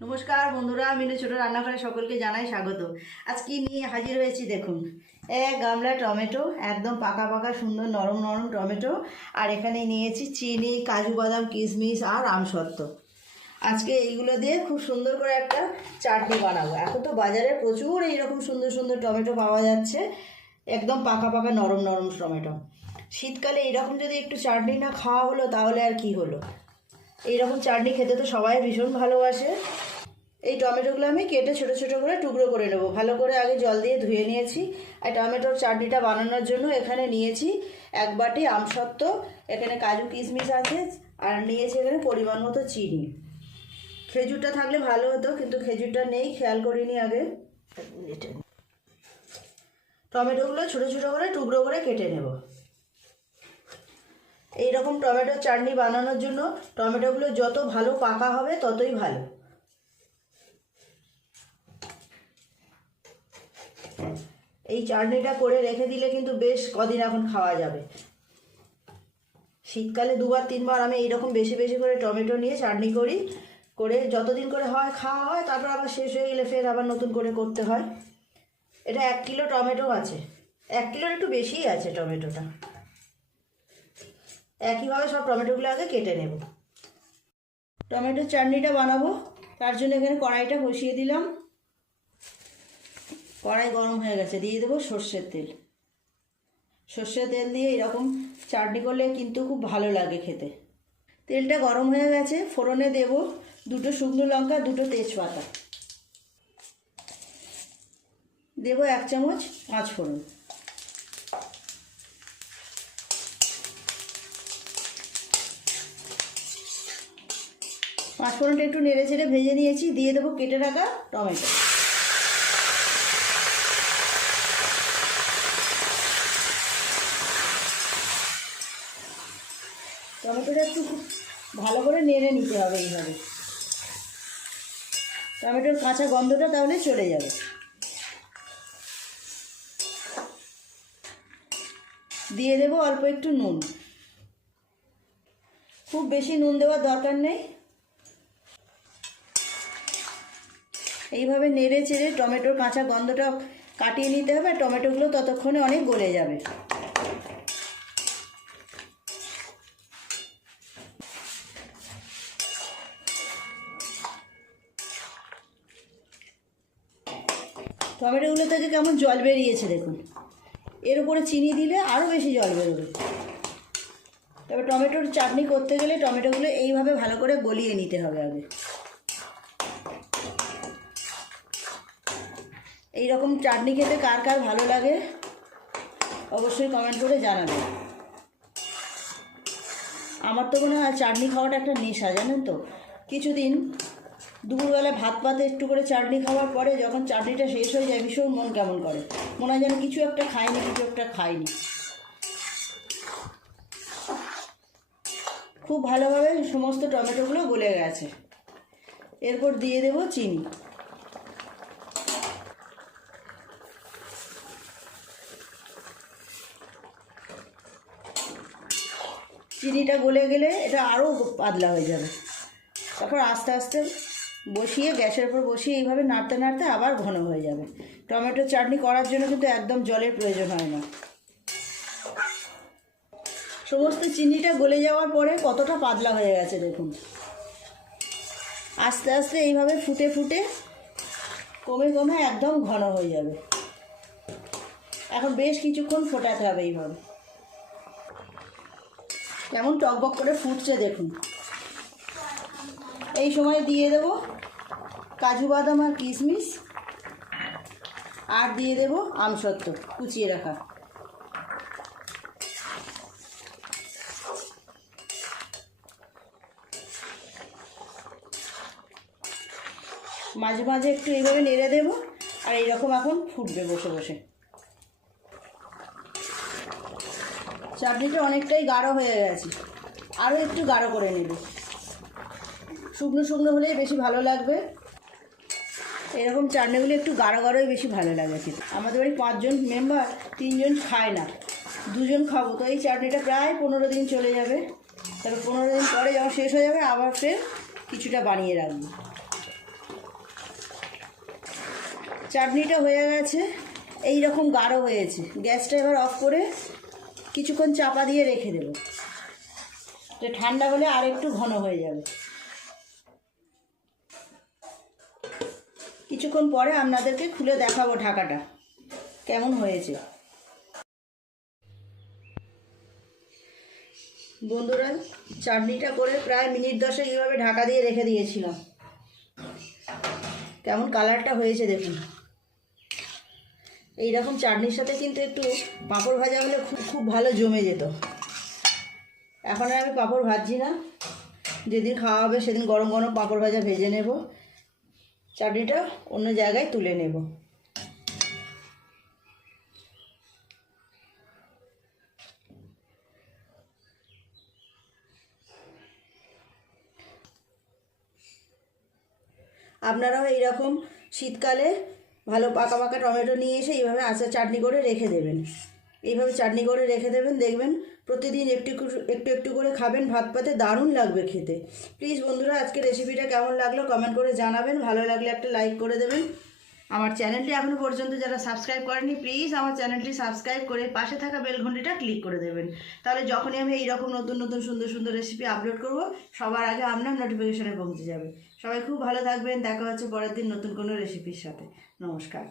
নমস্কার বন্ধুরা, মিনু ছোট রান্নাঘরে সকলকে জানাই স্বাগত। আজ কি নিয়ে হাজির হয়েছি দেখুন। এক গামলা টমেটো, একদম পাকা পাকা সুন্দর নরম নরম টমেটো, আর এখানে নিয়েছি চিনি, কাজু বাদাম, কিশমিশ আর আমসত্ত্ব। আজকে এইগুলো দিয়ে খুব সুন্দর করে একটা চাটনি বানাবো। এখন তো বাজারে প্রচুর এইরকম সুন্দর সুন্দর টমেটো পাওয়া যাচ্ছে, একদম পাকা পাকা নরম নরম টমেটো। শীতকালে এইরকম যদি একটু চাটনি না খাওয়া হলো তাহলে আর কি হলো। এইরকম চাটনি খেতে তো সবাই ভীষণ ভালোবাসে। এই টমেটোগুলো আমি কেটে ছোট ছোট করে টুকরো করে নেবো। ভালো করে আগে জল দিয়ে ধুয়ে নিয়েছি। আর টমেটোর চাটনিটা বানানোর জন্য এখানে নিয়েছি এক বাটি আমসত্ত্ব, এখানে কাজু কিশমিশ আছে, আর নিয়েছি এখানে পরিমাণ মতো চিনি। খেজুরটা থাকলে ভালো হতো, কিন্তু খেজুরটা নেই, খেয়াল করিনি আগে। টমেটোগুলো ছোট ছোট করে টুকরো করে কেটে নেব। এইরকম টমেটোর চাটনি বানানোর জন্য টমেটোগুলো যত ভালো পাকা হবে ততই ভালো। এই চাটনিটা করে রেখে দিলে কিন্তু বেশ কদিন এখন খাওয়া যাবে। শীতকালে দুবার তিনবার আমি এইরকম বেশি বেশি করে টমেটো নিয়ে চাটনি করি, করে যতদিন করে হয় খাওয়া হয়, তারপর আবার শেষ হয়ে গেলে ফের আবার নতুন করে করতে হয়। এটা 1 কিলো টমেটো আছে, 1 কিলোর একটু বেশিই আছে টমেটোটা। একইভাবে সব টমেটোগুলো আগে কেটে নেব। টমেটোর চাটনিটা বানাবো, তার জন্য এখানে কড়াইটা বসিয়ে দিলাম। কড়াই গরম হয়ে গেছে, দিয়ে দেবো সর্ষের তেল। সর্ষের তেল দিয়ে এরকম চাটনি করলে কিন্তু খুব ভালো লাগে খেতে। তেলটা গরম হয়ে গেছে, ফোড়নে দেব 2টো শুকনো লঙ্কা, 2টো তেজপাতা, দেব 1 চামচ পাঁচফোড়ন। পাঁচফোড়নটা একটু নেড়ে চেড়ে ভেজে নিয়েছি, দিয়ে দেবো কেটে রাখা টমেটো। টমেটোটা একটু খুব ভালো করে নেড়ে নিতে হবে এইভাবে, টমেটোর কাঁচা গন্ধটা তাহলে চলে যাবে। দিয়ে দেবো অল্প একটু নুন, খুব বেশি নুন দেওয়ার দরকার নেই। এইভাবে নেড়ে চেড়ে টমেটোর কাঁচা গন্ধটা কাটিয়ে নিতে হবে, আর টমেটোগুলো ততক্ষণে অনেক গলে যাবে। টমেটোগুলো থেকে কেমন জল বেরিয়েছে দেখুন। এর উপরে চিনি দিলে আরও বেশি জল বেরোবে। তবে টমেটোর চাটনি করতে গেলে টমেটোগুলো এইভাবে ভালো করে গলিয়ে নিতে হবে আগে। এই রকম চাটনি খেতে কার কার ভালো লাগে অবশ্যই কমেন্ট করে জানাবেন। আমার তো মনে হয় চাটনি খাওয়াটা একটা নেশা, জানেন তো। কিছুদিন দুপুরবেলা ভাত পাতে একটু করে চাটনি খাওয়ার পরে যখন চাটনিটা শেষ হয়ে যায়, ভীষণ মন কেমন করে, মনে হয় যেন কিছু একটা খাইনি। খুব ভালোভাবে সমস্ত টমেটোগুলো গলে গেছে। এরপর দিয়ে দেব চিনি। চিনিটা গলে গেলে এটা আরও পাতলা হয়ে যাবে। তারপর আস্তে আস্তে বসিয়ে গ্যাসের উপর বসিয়ে এইভাবে নাড়তে নাড়তে আবার ঘন হয়ে যাবে। টমেটো চাটনি করার জন্য কিন্তু একদম জলের প্রয়োজন হয় না। সমস্ত চিনিটা গলে যাওয়ার পরে কতটা পাতলা হয়ে গেছে দেখুন। আস্তে আস্তে এইভাবে ফুটে ফুটে কমে কমে একদম ঘন হয়ে যাবে। এখন বেশ কিছুক্ষণ ফোটাতে হবে এইভাবে। কেমন টকবক করে ফুটছে দেখুন। এই সময় দিয়ে দেব কাজু বাদাম আর কিশমিশ, আর দিয়ে দেব আমসত্ত্ব কুচিয়ে রাখা। মাঝে মাঝে একটু এইভাবে নেড়ে দেব, আর এইরকম এখন ফুটবে বসে বসে। চাটনিটা অনেকটাই গাঢ় হয়ে গেছে, আরও একটু গাঢ় করে নেব। শুকনো শুকনো হলেই বেশি ভালো লাগবে। এরকম চাটনিগুলো একটু গাঢ় গাঢ়ই বেশি ভালো লাগে খেতে। আমাদের বাড়ি 5 জন মেম্বার, 3 জন খায় না, 2 জন খাবো, তো এই চাটনিটা প্রায় 15 দিন চলে যাবে। তারপর 15 দিন পরে যখন শেষ হয়ে যাবে আবার ফের কিছুটা বানিয়ে রাখবো। চাটনিটা হয়ে গেছে, এই রকম গাঢ় হয়েছে। গ্যাসটা এবার অফ করে কিছুক্ষণ চাপা দিয়ে রেখে দেবো, তো ঠান্ডা হলে আর একটু ঘন হয়ে যাবে। কিছুক্ষণ পরে আপনাদেরকে খুলে দেখাবো ঢাকাটা কেমন হয়েছে। বন্ধুরা, চাটনিটা করে প্রায় মিনিট 10 এইভাবে ঢাকা দিয়ে রেখে দিয়েছিলাম। কেমন কালারটা হয়েছে দেখুন। এই রকম চাটনির সাথে কিন্তু একটু পাঁপড় ভাজা হলে খুব ভালো জমে যেত। এখন আর আমি পাঁপড় ভাজছি না, যেদিন খাওয়া হবে সেদিন গরম গরম পাঁপড় ভাজা ভেজে নেব, চাটনিটা অন্য জায়গায় তুলে নেব। আপনারাও এইরকম শীতকালে ভালো পাকা পাকা টমেটো নিয়ে এসে এইভাবে আচার চাটনি করে রেখে দেবেন। এইভাবে চাটনি করে রেখে দেবেন, দেখবেন প্রতিদিন একটু একটু একটু করে খাবেন ভাত পাতে, দারুণ লাগবে খেতে। প্লিজ বন্ধুরা, আজকে রেসিপিটা কেমন লাগলো কমেন্ট করে জানাবেন। ভালো লাগলে একটা লাইক করে দেবেন। আমার চ্যানেলটি এখনও পর্যন্ত যারা সাবস্ক্রাইব করেনি, প্লিজ আমার চ্যানেলটি সাবস্ক্রাইব করে পাশে থাকা বেল ঘন্টিটা ক্লিক করে দেবেন। তাহলে যখনই আমি এইরকম নতুন নতুন সুন্দর সুন্দর রেসিপি আপলোড করব, সবার আগে আপনার নোটিফিকেশনে পৌঁছে যাবে। সবাই খুব ভালো থাকবেন। দেখা হচ্ছে পরের দিন নতুন কোনো রেসিপির সাথে। নমস্কার।